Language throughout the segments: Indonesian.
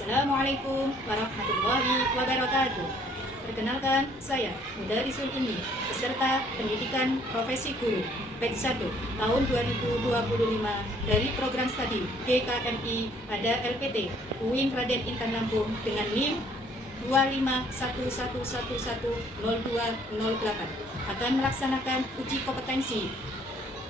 Assalamualaikum warahmatullahi wabarakatuh. Perkenalkan, saya Mudarisul Ini, peserta pendidikan profesi guru batch 1 tahun 2025 dari program studi GKMI pada LPT UIN Raden Intan Lampung dengan NIM 2511110208 akan melaksanakan uji kompetensi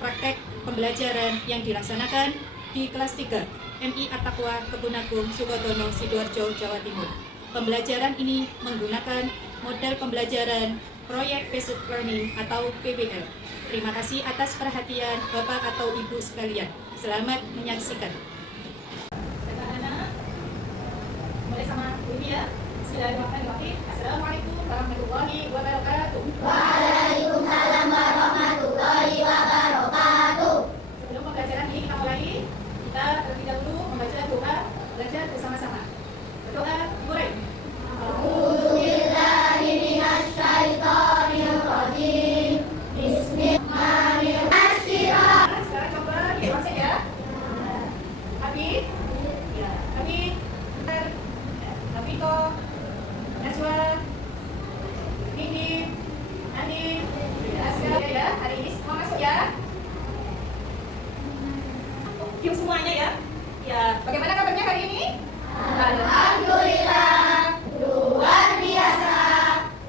praktek pembelajaran yang dilaksanakan di kelas 3 MI At-Taqwa Kebun Agung, Sukodono, Sidoarjo, Jawa Timur. Pembelajaran ini menggunakan model pembelajaran Project Based Learning atau PBL. Terima kasih atas perhatian Bapak atau Ibu sekalian. Selamat menyaksikan. Anak-anak, mulai sama Ibu ya. Bismillahirrahmanirrahim. Assalamualaikum warahmatullahi wabarakatuh. Waalaikumsalam warahmatullahi wabarakatuh. Sebelum pembelajaran ini kita mulai, kita terlebih dahulu membaca doa belajar bersama-sama. Berdoa dimulai. A'udzu billahi minasy syaithanir rajim. Bismillahirrahmanirrahim. Sekarang coba dewasa ya. Habib, ya, Habib, Nafiko, Naswa, Nini, Ani, Aska ya. Hari ini semua masuk ya. Diam semuanya ya. Ya, bagaimana kabarnya hari ini? Alhamdulillah, luar biasa.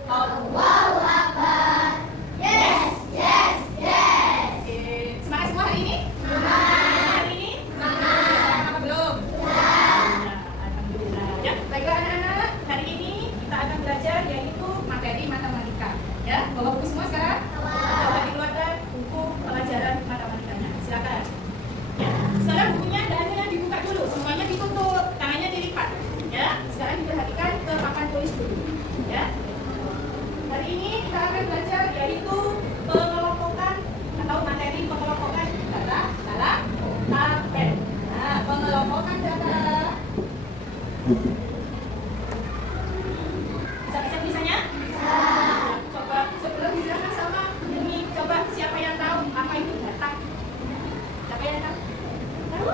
Allahu Akbar. Yes, yes, yes. Oke, semangat semua hari ini? Semangat. Hari ini? Semangat. Apa belum? Sudah. Ya, alhamdulillah. Ya, baiklah anak-anak, hari ini kita akan belajar yaitu materi matematika. Ya, bawa buku semua sekarang? Coba dikeluarkan buku pelajaran matematikanya. Silakan. Ya, sekarang bukunya jangan dibuka dulu, semuanya ditutup, tangannya dilipat. Ya, sekarang diperhatikan ke papan tulis dulu. Ya. Hari ini kita akan belajar yaitu pengelompokan atau materi pengelompokan data dalam tabel. Nah, pengelompokan data. Bisa baca tulisannya? Bisa. Coba sebelum dijelaskan sama ini, coba siapa yang tahu apa itu data? Siapa yang tahu? Tahu?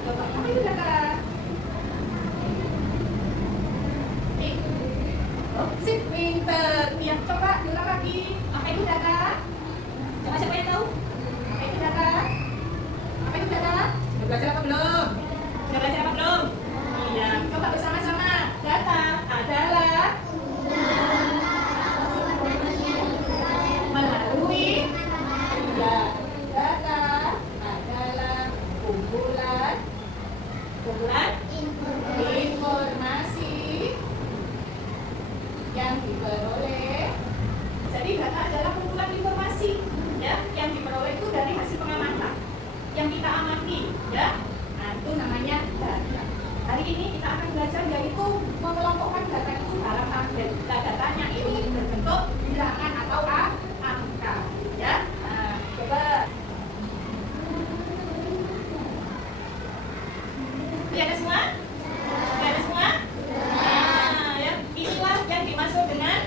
Coba apa itu data? Nih. Oh, sip, pinter. Ya, coba diulang lagi. Apa itu data? Coba siapa yang tahu? Apa itu data? Apa itu data? Udah belajar apa belum? Udah belajar apa belum? Iya, coba bersama-sama. Data adalah melalui ya, data adalah kumpulan informasi yang diperoleh. Jadi data adalah kumpulan informasi ya, yang diperoleh itu dari hasil pengamatan yang kita amati ya. Nah, itu namanya data. Hari ini kita akan belajar yaitu mengelompokkan data itu dalam tabel. Nah, datanya ini berbentuk bilangan atau angka ya. Nah, coba lihat semua? Lihat semua? Nah, ya, inilah yang dimaksud dengan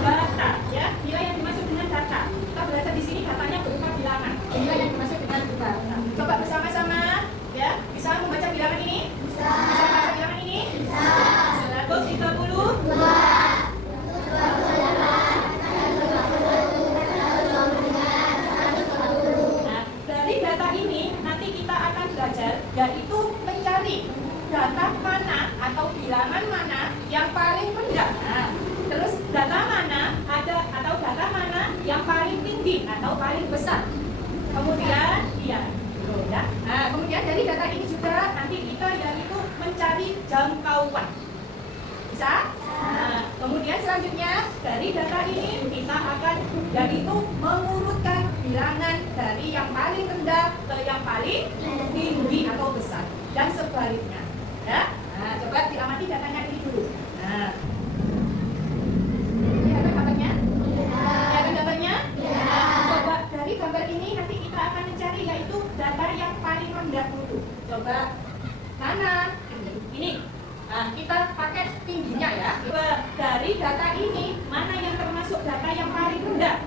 data ya. Nilai yang dimaksud dengan data. Kita belajar di sini datanya berupa bilangan. Inilah yang dimaksud dengan data. Coba bersama-sama ya. Bisa membaca bilangan ini? Bisa. Bisa membaca bilangan ini? Bisa. 132. Nah, dari data ini nanti kita akan belajar yaitu mencari data mana atau bilangan mana yang paling rendah. Nah, terus data mana atau data mana yang paling tinggi atau paling besar. Kemudian ya. Nah, kemudian dari data ini juga nanti kita yaitu mencari jangkauan. Bisa? Nah, kemudian selanjutnya dari data ini kita akan yaitu mengurutkan bilangan dari yang paling rendah ke yang paling tinggi atau besar dan sebaliknya. Ya. Nah, coba diamati datanya ini dulu. Nah. Lihat gambarnya? Lihat gambarnya? Coba dari gambar ini nanti kita akan mencari yaitu data yang paling rendah dulu. Coba mana? Ini. Nah, kita pakai tingginya ya. Coba dari data ini mana yang termasuk data yang paling rendah?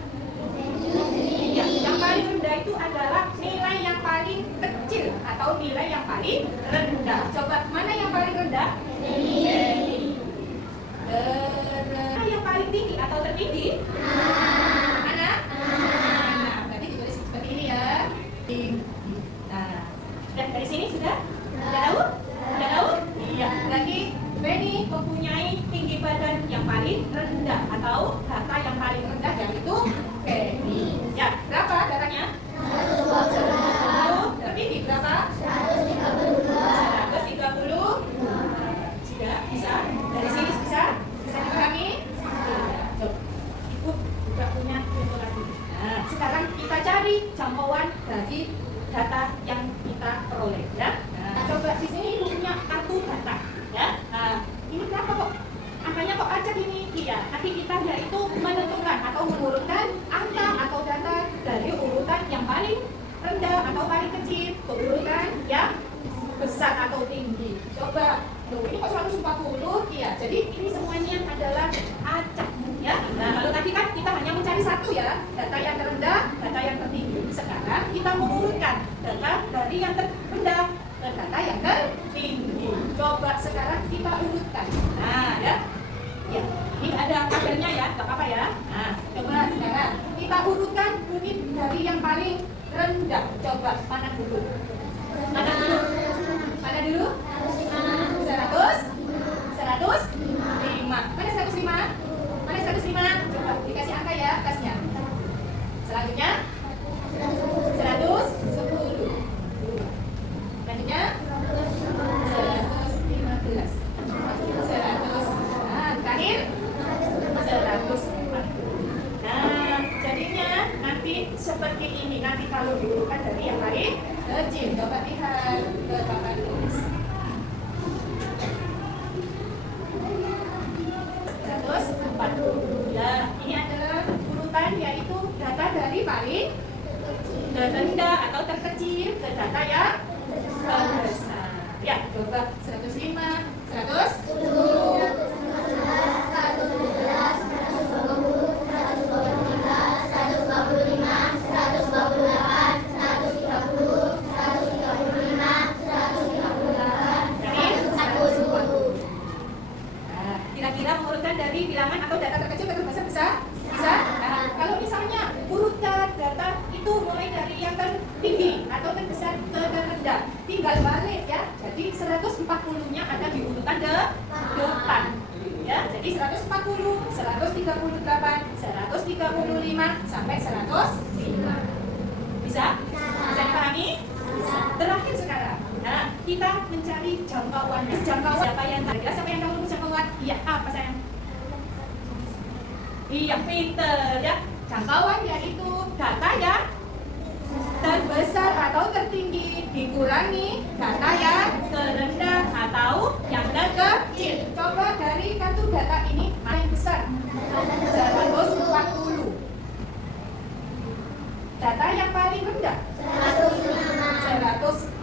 Ya, yang paling rendah itu adalah nilai yang paling kecil atau nilai yang paling rendah. Coba mana yang paling rendah? tinggi? Mana? Nah, berarti ditulis seperti ini ya. Nah, dari sini sudah? Sudah tahu? Sudah tahu? Iya. Berarti Benny mempunyai tinggi badan yang paling rendah atau data yang paling rendah yaitu Benny. Ya, berapa datanya? 120. Tertinggi berapa? 130. Sudah bisa? Dari sini bisa? Bisa dipahami? Coba. Ibu juga punya contoh lagi. Nah, sekarang kita cari jangkauan dari data yang kita peroleh ya. Nah, coba di sini ibu punya kartu data ya. Nah, ini berapa kok? Angkanya kok acak ini? Iya, nanti kita yaitu menentukan atau mengurutkan angka atau data dari urutan yang paling rendah atau paling kecil ke urutan yang besar atau tinggi. Coba, loh ini kok 140? Iya, jadi ini semuanya adalah acak ya. Nah, kalau tadi kan kita hanya mencari satu ya, data yang terendah, data yang tertinggi. Sekarang kita mengurutkan data dari yang terendah ke data yang tertinggi. Coba sekarang kita urutkan. Nah, ya. Ya, ini ada kadernya ya, nggak apa-apa ya. Nah, coba sekarang kita urutkan unit dari yang paling rendah. Coba mana dulu? Mana dulu? Mana dulu? 100? 105. Mana 105? Mana 105? Coba dikasih angka ya atasnya. Selanjutnya 110. Selanjutnya 115. 100. Nah, terakhir 140. Nah, jadinya nanti seperti ini. Nanti kalau diurutkan dari yang paling kecil, coba lihat ke papan tulis. 140. Ya, ini adalah urutan yaitu data dari paling rendah atau terkecil ke data yang terbesar. Ya, coba 105, 110. Kira-kira mengurutkan dari bilangan atau data terkecil ke terbesar bisa? Bisa? Nah, kalau misalnya urutkan data itu mulai dari yang tertinggi atau terbesar ke terendah, tinggal balik ya. Jadi 140-nya ada di urutan depan. Ya, jadi 140, 138, 135 sampai 105. Bisa? Bisa dipahami? Bisa. Terakhir sekarang. Nah, kita mencari jangkauannya. Jangkauan siapa yang tahu? Siapa yang tahu jangkauan? Iya, apa sayang? Iya, pinter ya. Jangkauan yaitu data yang terbesar atau tertinggi dikurangi data yang terendah atau yang terkecil. Coba dari kartu data ini mana yang besar? 140. Data yang paling rendah? 105.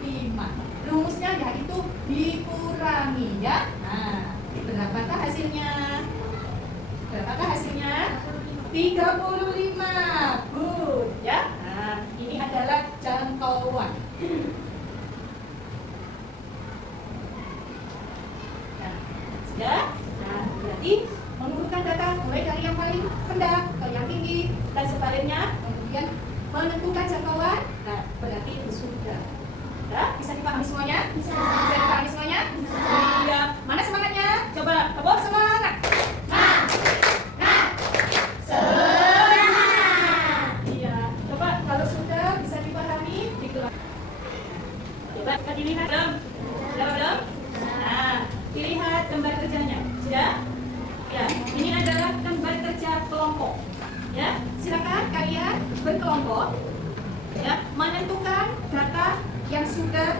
Rumusnya yaitu dikurangi ya. Nah, berapakah hasilnya? Berapakah hasilnya? 35. Good ya. Nah, ini adalah jangkauan. Nah, sudah. Nah, berarti mengurutkan data mulai dari yang paling rendah ke yang tinggi dan sebaliknya, kemudian menentukan jangkauan. Nah, berarti itu sudah. Ya, bisa dipahami semuanya? Bisa. Bisa dipahami semuanya? Bisa. Iya. Mana semangatnya? Coba, tepuk semangat. Iya. Coba kalau sudah bisa dipahami, dikeluarkan. Coba kita dilihat belum? Sudah belum? Nah, dilihat gambar kerjanya. Sudah? Ya, ini adalah gambar kerja kelompok. Ya, silakan kalian berkelompok. Ya, menentukan data yang sudah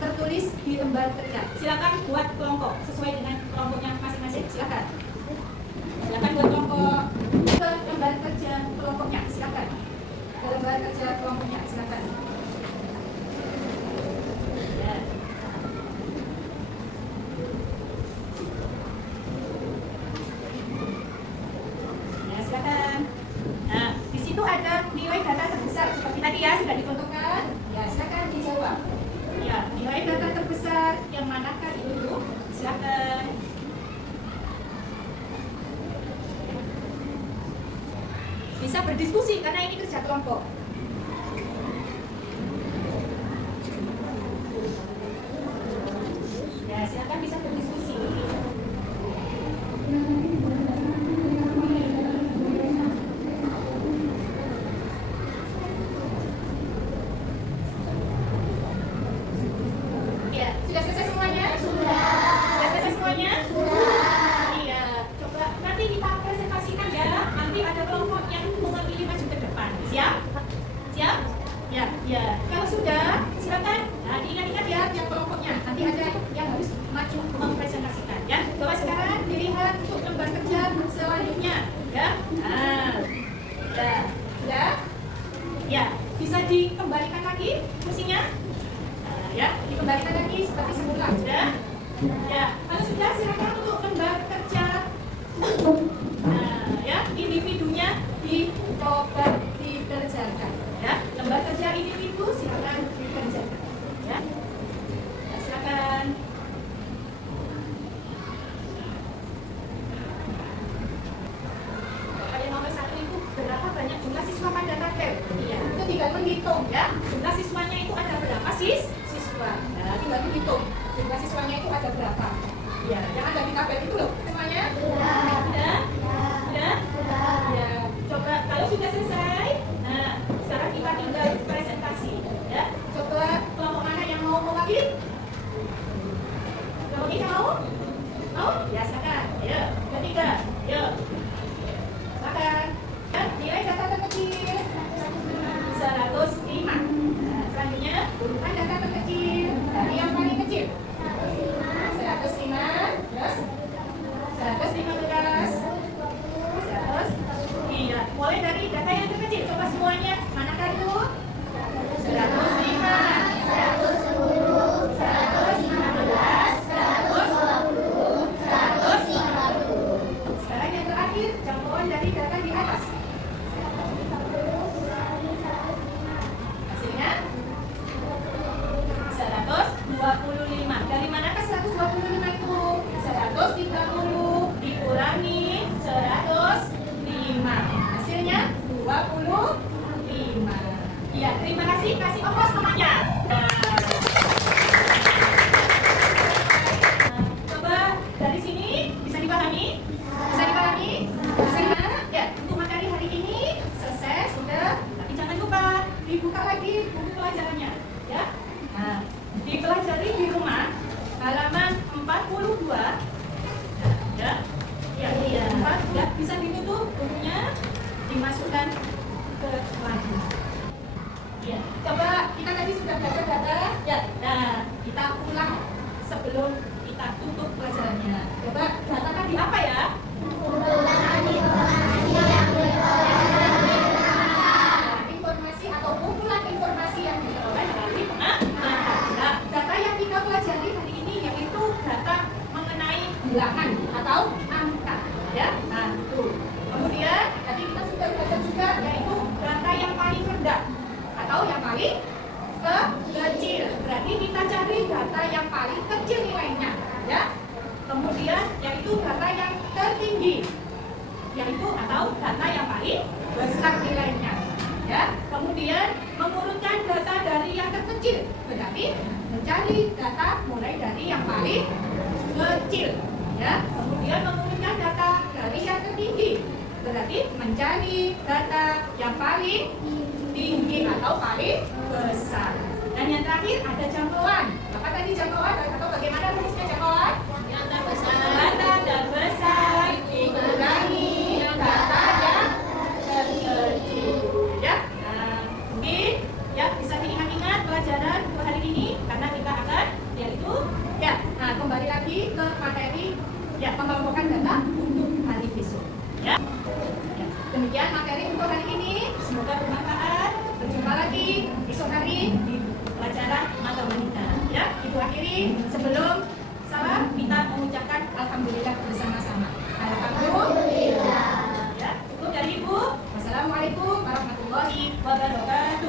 tertulis di lembar kerja. Silakan buat kelompok sesuai dengan kelompoknya masing-masing. Silakan. Silakan buat kelompok ke lembar kerja kelompoknya. Silakan. Ke lembar kerja kelompoknya. Silakan. Ya. Ya, silakan. Nah, di situ ada nilai data terbesar seperti tadi ya sudah ditentukan. Ya, silakan dijawab. Ya, nilai data terbesar yang manakah itu? Silakan. bisa berdiskusi karena ini kerja kelompok. Ya, silakan bisa berdiskusi. Ya, sudah selesai semuanya? Sudah. Sudah selesai semuanya? Sudah. Iya, coba nanti kita presentasikan ya. Nanti ada kelompok yang mewakili maju ke depan. Siap? Siap? Ya, ya. Kalau sudah, silakan. Nah, diingat-ingat ya tiap kelompoknya. Nanti ada yang harus maju mempresentasikan ya. Coba sekarang dilihat untuk lembar kerja selanjutnya ya. Nah, ya, ya. Ya, bisa dikembalikan lagi kursinya. Nah, ya, dikembalikan lagi seperti semula. Sudah? Ya, kalau sudah silakan untuk lembar kerja. Nah, ya, individunya dicoba dikerjakan. Ya, lembar kerja individu silakan dikerjakan. Ya, ya silakan. Yang nomor 1 itu berapa banyak jumlah siswa pada tabel? Iya, itu tinggal menghitung ya. Jumlah siswanya itu ada berapa siswa? Nah, tinggal menghitung. Jumlah siswanya itu ada berapa? Ya, yang ada di tabel itu loh. Semuanya? Sudah. Sudah? Sudah? Sudah. Ya, coba kalau sudah selesai. Nah, sekarang kita tinggal presentasi. Ya, coba kelompok mana yang mau mewakili? Kelompok ini mau? Mau? Ya, silakan. Ya, ketiga. Ya. Silakan. Ya, nilai data terkecil 105. Nah, selanjutnya urutan data terkecil dari yang paling kecil. 105, terus 115, 100. Iya, mulai dari data yang terkecil. Coba semuanya, manakah itu? 105, 110, 115, 120, 150. sekarang yang terakhir, jangkauan dari data di atas. Hasilnya 125. Dari manakah 125 itu? 130 dikurangi 105. Hasilnya 25. Iya, terima kasih. Kasih ongkos temannya. Coba dari sini bisa dipahami? Bisa dipahami? Bisa dipahami? Ya, untuk materi hari ini selesai sudah. Tapi jangan lupa dibuka lagi buku pelajarannya, ya. Nah, dipelajari di rumah halaman 42. Ya. Ya, iya. Ya, bisa ditutup bukunya, dimasukkan ke lagi. Ya, coba kita tadi sudah belajar data. Ya, nah, kita ulang sebelum kita tutup pelajarannya. Coba data tadi apa ya? Kumpulan informasi yang diperoleh. Informasi atau kumpulan informasi yang diperoleh dari nah, data yang kita pelajari hari ini yaitu data mengenai bilangan atau angka, ya. Nah, itu. Kemudian tadi kita sudah belajar juga yaitu data yang paling rendah atau yang paling kecil. Berarti kita cari data yang paling kecil nilainya, ya. Kemudian yaitu data yang tertinggi, yaitu atau data yang paling besar nilainya, ya. Kemudian mengurutkan data dari yang terkecil, berarti mencari data mulai dari yang paling kecil, ya. Kemudian mengurutkan data dari yang tertinggi, berarti mencari data yang paling tinggi atau paling besar. Dan yang terakhir ada jangkauan. Apa tadi jangkauan atau bagaimana rumusnya jangkauan? Yang terbesar. Data terbesar dikurangi data yang terkecil. Ya. Nah, mungkin ya bisa diingat-ingat pelajaran untuk hari ini karena kita akan yaitu ya. Nah, kembali lagi ke materi ya pengelompokan data untuk hari besok. Ya. Ya. Demikian materi untuk hari ini. Semoga bermanfaat. Berjumpa lagi besok hari di pelajaran matematika. Ya, Ibu akhiri sebelum salam kita mengucapkan alhamdulillah bersama-sama. Alhamdulillah. Ya, cukup dari Ibu. Wassalamualaikum warahmatullahi wabarakatuh.